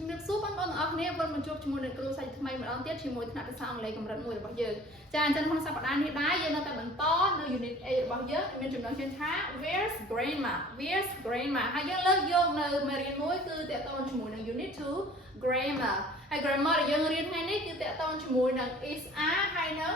ជំរាបសួរបងប្អូនទាំងអស់គ្នាវិលមកជួបជាមួយនឹងគ្រូសាច់ថ្មីម្ដងទៀតជាមួយថ្នាក់ភាសាអង់គ្លេសកម្រិត1របស់យើងចាអញ្ចឹងក្នុងសប្តាហ៍នេះដែរយើងនៅតែបន្តនៅ unit 8របស់យើងមានចំណងជើងថា where's grammar ហើយយើងលើកយកនៅមេរៀនមួយគឺតកតងជាមួយនឹង unit 2 grammar ហើយ grammar ដែលយើងរៀនថ្ងៃនេះគឺតកតងជាមួយនឹង is are ហើយនឹង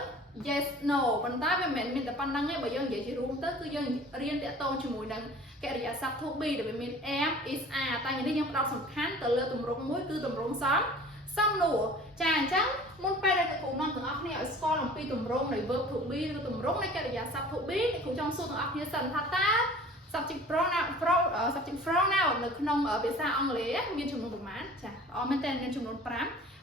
yes no ប៉ុន្តែវាមិនមែនមានតែប៉ុណ្្នឹងទេបើយើងនិយាយជារួមទៅគឺយើងរៀនតកតងជាមួយនឹងកិរិយាសព្ទ to be ដែលវាមាន am is are តែនេះយើងផ្ដោតសំខាន់ទៅលើទម្រង់មួយគឺទម្រង់សំណួរចាអញ្ចឹងមុនពេលដែលគ្រូនាំទាំងអស់គ្នាឲ្យស្គាល់អំពីទម្រង់នៃ verb to be ឬទម្រង់នៃកិរិយាសព្ទ to be គ្រូចង់សួរទាំងអស់គ្នាសិនថាតើ subject pronoun នៅក្នុងភាសាអង់គ្លេសមានចំនួនប្រមាណចាអមែនតើមានចំនួន5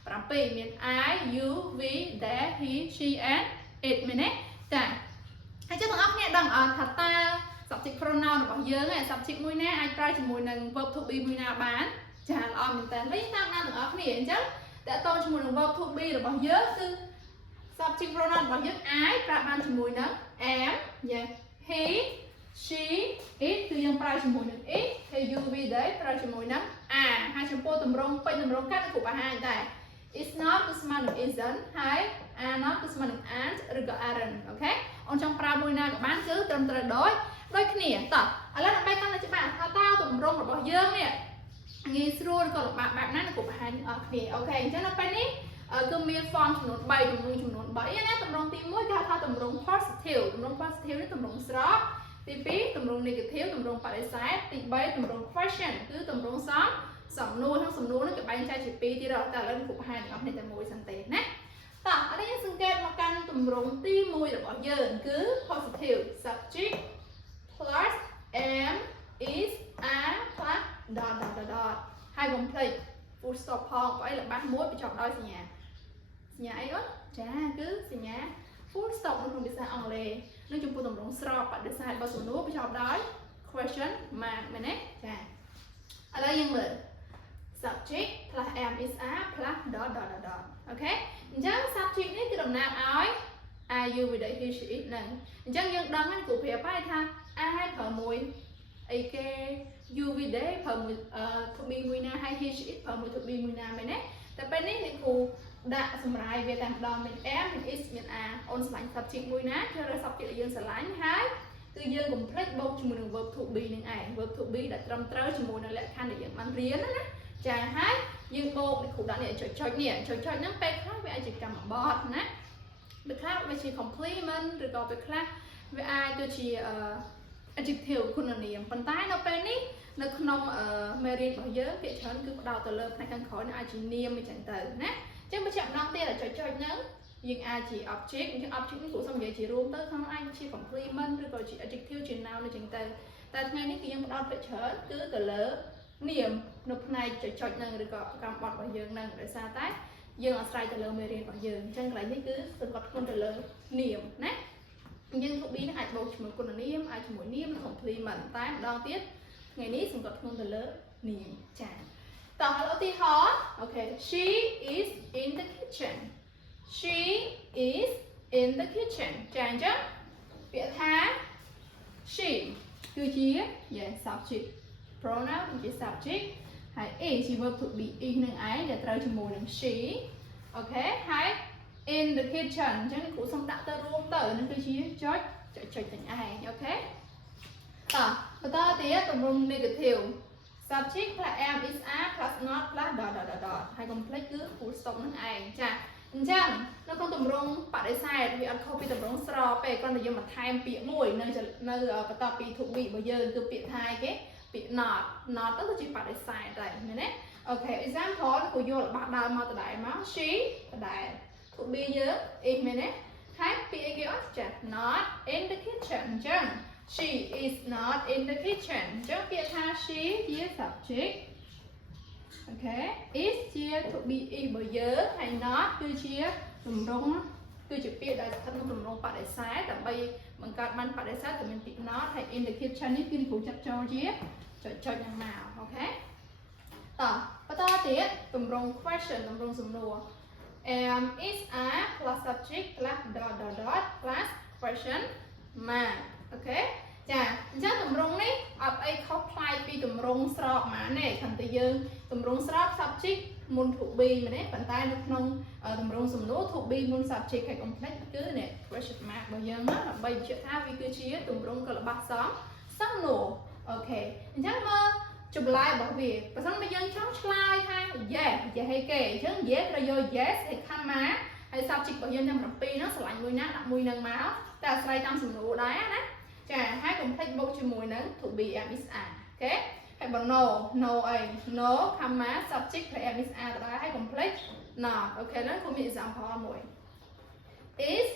7មាន I you we they he she and it មែនទេចាហើយចឹងទាំងអស់គ្នាដឹងថាតើ subject pronoun របស់យើងឯ subject មួយណាអាចប្រើជាមួយនឹង verb to be មួយណាបានចាល្អមែនតើលេងតាមណាទាំងអស់គ្នាអញ្ចឹងតើតើជាមួយនឹង verb to be របស់យើងគឺ subject pronoun របស់យើងអាចប្រើបានជាមួយនឹង am he she it គឺយើងប្រើជាមួយនឹង it ហើយ you we they ប្រើជាមួយនឹង are ហើយចំពោះទម្រង់ពេញទម្រង់កាត់គ្រូបង្ហាញដែរ is not គឺស្មើនឹង isn't ហើយ are not គឺស្មើនឹង aren't ឬក៏ aren't អូខេអូនចង់ប្រើមួយណាក៏បានគឺត្រឹមត្រូវដូចគ្នាតោះឥឡូវដើម្បីកាន់តែច្បាស់ថាតើទម្រង់របស់យើងនេះងាយស្រួលឬក៏លំបាកបែបណាគ្រូបង្ហាញអស់គ្នាអូខេអញ្ចឹងនៅពេលនេះគឺមាន form ចំនួន3ទម្រង់ចំនួន3ណាទម្រង់ទី1គេហៅថាទម្រង់ positive ទម្រង់ positive នេះទម្រង់ស្រោបទី2ទម្រង់ negative ទម្រង់បដិសេធទី3ទម្រង់ question គឺទម្រង់សំណួរក្នុងសំណួរនេះគេបែងចែកជា2ទៀតតែឥឡូវគ្រូបង្ហាញទាំងអស់គ្នាតែមួយសិនទេណាតោះឥឡូវយើងសង្កេតមកកាន់ទម្រង់ទី1របស់យើងគឺ positive subject plus am is are plus dot ហើយកុំភ្លេច full stop ផងបើអីល្បះមួយបញ្ចប់ដោយសញ្ញាអីអូនចាគឺសញ្ញា full stop នៅក្នុងភាសាអង់គ្លេសនឹងចំពោះទម្រង់ស្រោបបដិសេធរបស់សំណួរបញ្ចប់ដោយ question mark មែនទេចាឥឡូវយើងមើល subject plus am is are plus dot អូខេអញ្ចឹង subject នេះគឺតំណាងឲ្យ are you with he she it ហ្នឹងអញ្ចឹងយើងដឹងហើយគ្រូប្រាប់ហើយថា are ប្រើមួយអីគេ you with they ប្រើមួយto be មួយណាហើយ he she it ប្រើមួយ to be មួយណាមែនទេតែពេលនេះគ្រូដាក់សម្រាយវាតែម្ដងមាន am មាន is មាន are អូនឆ្លាញ់ subject មួយណាជ្រើសរើស subject ដែលយើងឆ្លាញ់ហើយគឺយើងកុំភ្លេចបូកជាមួយនឹង verb to be នឹងឯង verb to be ដែលត្រឹមត្រូវជាមួយនឹងលក្ខខណ្ឌដែលយើងបានរៀនណាចាហើយយើងបូកគ្រូដាក់នេះចុចហ្នឹងពេលខ្លះវាអាចជាកម្មបទណាពេលខ្លះវាជា complement ឬក៏ពេលខ្លះវាអាចទៅជាadjective គុណនាមប៉ុន្តែនៅពេលនេះនៅក្នុងមេរៀនរបស់យើងពាក្យច្រើនគឺផ្ដោតទៅលើផ្នែកខាងក្រោយអាចជានាមអញ្ចឹងទៅណាអញ្ចឹងបញ្ជាក់ម្ដងទៀតចុចហ្នឹងយើងអាចជា object អញ្ចឹង object នេះគ្រូសុំនិយាយជារួមទៅក្នុងអាចជា complement ឬក៏ជា adjective ជា noun អញ្ចឹងទៅតែថ្ងៃនេះគឺយើងផ្ដោតពាក្យច្រើនគឺទៅលើនាមនៅផ្នែកចុចហ្នឹងឬក៏កម្មបទរបស់យើងហ្នឹងដោយសារតែយើងអាស្រ័យទៅលើមេរៀនរបស់យើងអញ្ចឹងកន្លែងនេះគឺសង្កត់ធ្ងន់ទៅលើនាមណាយើង to be នឹងអាចបូកជាមួយគុណនាមអាចជាមួយនាម complement តែម្ដងទៀតថ្ងៃនេះសង្កត់ធ្ងន់ទៅលើនាមចាតោះឧទាហរណ៍អូខេ she is in the kitchen ចាអញ្ចឹងពាក្យថា she គឺជា subject pronoun គឺជា subject ហើយ is ជា verb to be is នឹងឯងដែលត្រូវជាមួយនឹង she អូខេហើយ in the kitchen អញ្ចឹងគ្រូសុំដាក់ទៅរួមទៅនឹងគឺជាចុចទាំងឯងអូខេតោះបន្តទៀតទម្រង់ negative subject plus am is are plus not plus dot ហើយកុំភ្លេចគឺ full stop នឹងឯងចាអញ្ចឹងនៅក្នុងទម្រង់បដិសេធវាអត់ខុសពីទម្រង់ស្រោបទេគ្រាន់តែយើងបន្ថែមពាក្យមួយនៅបន្ទាប់ពី to be របស់យើងគឺពាក្យថាអីគេពាក្យ not ទៅគឺជាបដិសេធដែរមែនទេអូខេ example គ្រូយករបស់ដើមមកដដែលមក she ដដែលto be យើង is មែនទេហើយពាក្យអីគេអត់ចា not in the kitchen អញ្ចឹង she is not in the kitchen អញ្ចឹងពាក្យថា she ជា subject អូខេ is ជា to be is របស់យើងហើយ not គឺជាទម្រង់គឺជាពាក្យដែលស្ថិតក្នុងទម្រង់បដិសេធដើម្បីបង្កើតបានបដិសេធតែមានពាក្យ not ហើយ in the kitchen នេះគឺគ្រូចាត់ចូលជាចុចយ៉ាងមកអូខេតោះបន្តទៀតទម្រង់ question ទម្រង់សំណួរam is are plus subject plus dot plus question mark អូខេ ចាអញ្ចឹងតម្រងនេះអត់អីខុសប្លែកពីតម្រងស្របហ្មងទេគ្រាន់តែយើងតម្រងស្រប subject មុន to be មែនទេប៉ុន្តែនៅក្នុងតម្រងសំណួរ to be មុន subject ហើយកុំភ្លេចគឺនេះ question mark របស់យើងណាដើម្បីបញ្ជាក់ថាវាគឺជាតម្រងកលបះសំណួរអូខេអញ្ចឹងមើលចម្លើយរបស់វាបើសិនមកយើងចង់ឆ្លើយថា yes និយាយឲ្យគេអញ្ចឹង yes ត្រូវយក yes ហើយ comma ហើយ subject របស់យើងទាំង7ហ្នឹងឆ្លាញ់មួយណាដាក់មួយនឹងមកតែអាស្រ័យតាមសំណួរដែរណាចាហើយកុំភ្លេចបូកជាមួយនឹង to be am is are អូខេហើយបើ no អី no comma subject ហើយ am is are ដែរហើយកុំភ្លេច not អូខេហ្នឹងខ្ញុំមាន example មួយ is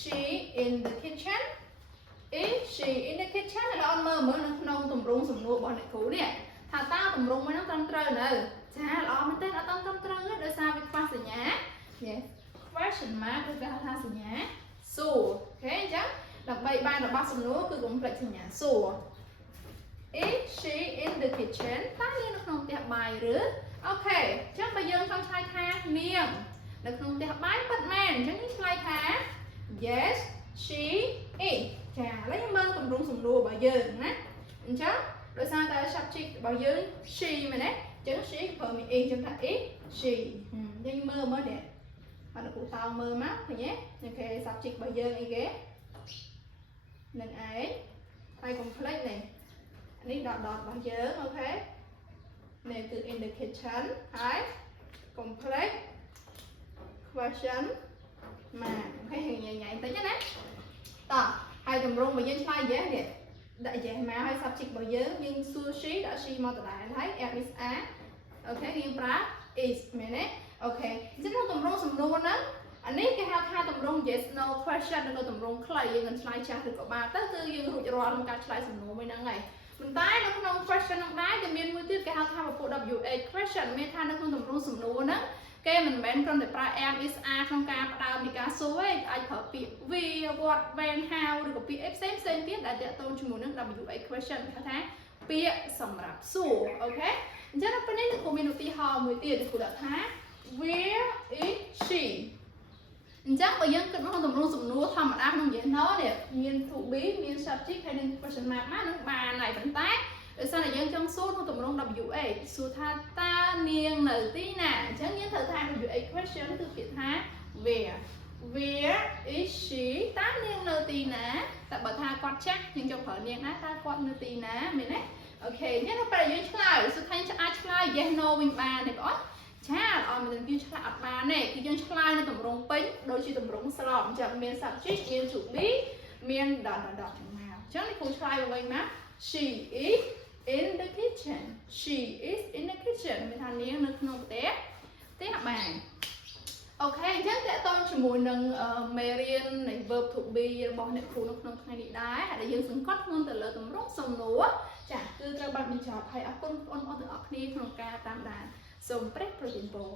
she in the kitchen is she in the kitchen ហើយអត់មើលនៅក្នុងទម្រង់សំណួររបស់អ្នកគ្រូនេះថាតើទម្រង់មួយហ្នឹងត្រឹមត្រូវនៅចាល្អមែនទេអត់ត្រឹមត្រូវទេដោយសារវាខ្វះសញ្ញា yes question mark ឬគេហៅថាសញ្ញាសួរអូខេអញ្ចឹងដើម្បីបានរបស់សំណួរគឺកុំភ្លេចសញ្ញាសួរ is she in the kitchen តើនាងនៅក្នុងផ្ទះបាយឬអូខេអញ្ចឹងបើយើងចង់ឆ្លើយថានាងនៅក្នុងផ្ទះបាយពិតមែនអញ្ចឹងយើងឆ្លើយថា yes she is ចាឥឡូវយើងមើលទម្រង់សំណួររបស់យើងណាអញ្ចឹងដោយសារតែ subject របស់យើង she មែនទេអញ្ចឹង she ប្រើមាន is អញ្ចឹងថា is she យើងមើលនេះអត់គ្រូតោមើលមកឃើញទេអូខេ subject របស់យើងអីគេនឹងឯងហើយកុំភ្លេចនេះនេះ dot របស់យើងអូខេនេះគឺ in the kitchen ហើយកុំភ្លេច question mark អូខេញ៉ៃតិចណាតោះហើយតម្រងរបស់យើងឆ្លើយ yes នេះដាក់ yes មកហើយ subject របស់យើងសួរ she ដាក់ she មកដដែលហើយ am is are អូខេយើងប្រើ is មែនទេអូខេអញ្ចឹងក្នុងតម្រងសំណួរហ្នឹងអានេះគេហៅថាតម្រង yes no question នៅតម្រងខ្លីយើងនឹងឆ្លើយចាស់ឬក៏បាក់ទៅគឺយើងរួចរាល់ក្នុងការឆ្លើយសំណួរមួយហ្នឹងហើយប៉ុន្តែនៅក្នុង question ហ្នឹងដែរគេមានមួយទៀតគេហៅថាពពួក WH question មានថានៅក្នុងតម្រងសំណួរហ្នឹងគេមិនមែនគ្រាន់តែប្រើ am is are ក្នុងការផ្ដើមនៃការសួរទេអាចប្រើពាក្យ where what when how ឬក៏ពាក្យអីផ្សេងទៀតដែលទាក់ទងជាមួយនឹង WH question គេថាពាក្យសម្រាប់សួរអូខេអញ្ចឹងនៅពេលនេះគ្រូមានឧទាហរណ៍មួយទៀតគ្រូដាក់ថា where is she អញ្ចឹងបើយើងគិតមកក្នុងទម្រង់សំណួរធម្មតាក្នុង yes no នេះមាន to be មាន subject ហើយនឹង question mark មកនឹងបានហើយប៉ុន្តែដោយសារតែយើងចង់សួរក្នុងទម្រង់ WH សួរថាតើនាងនៅទីណាអញ្ចឹងយើងត្រូវថា WH question គឺពាក្យថា where is she តើនាងនៅទីណាតែបើថាគាត់ចាស់យើងចង់ប្រើនាងណាតើគាត់នៅទីណាមែនទេអូខេអញ្ចឹងនៅពេលយើងឆ្លើយសួរថាអាចឆ្លើយ yes no វិញបានទេបងចាអត់មានយើងឆ្លើយអត់បានទេគឺយើងឆ្លើយនៅទម្រង់ពេញដូចជាទម្រង់ស្របអញ្ចឹងមាន subject មាន to be មាន dot ចឹងមកអញ្ចឹងគ្រូឆ្លើយវិញមក she is in the kitchen she is in the kitchen មានថានាងនៅក្នុងផ្ទះបានអូខេអញ្ចឹងតើតើជាមួយនឹងមេរៀននៃ verb to be របស់អ្នកគ្រូនៅក្នុងថ្ងៃនេះដែរហើយយើងសង្កត់ធ្ងន់ទៅលើទម្រង់សំណួរចាគឺត្រូវបានបញ្ចប់ហើយអរគុណបងប្អូនទាំងអស់គ្នាក្នុងការតាមដានសូមព្រះប្រទានពរ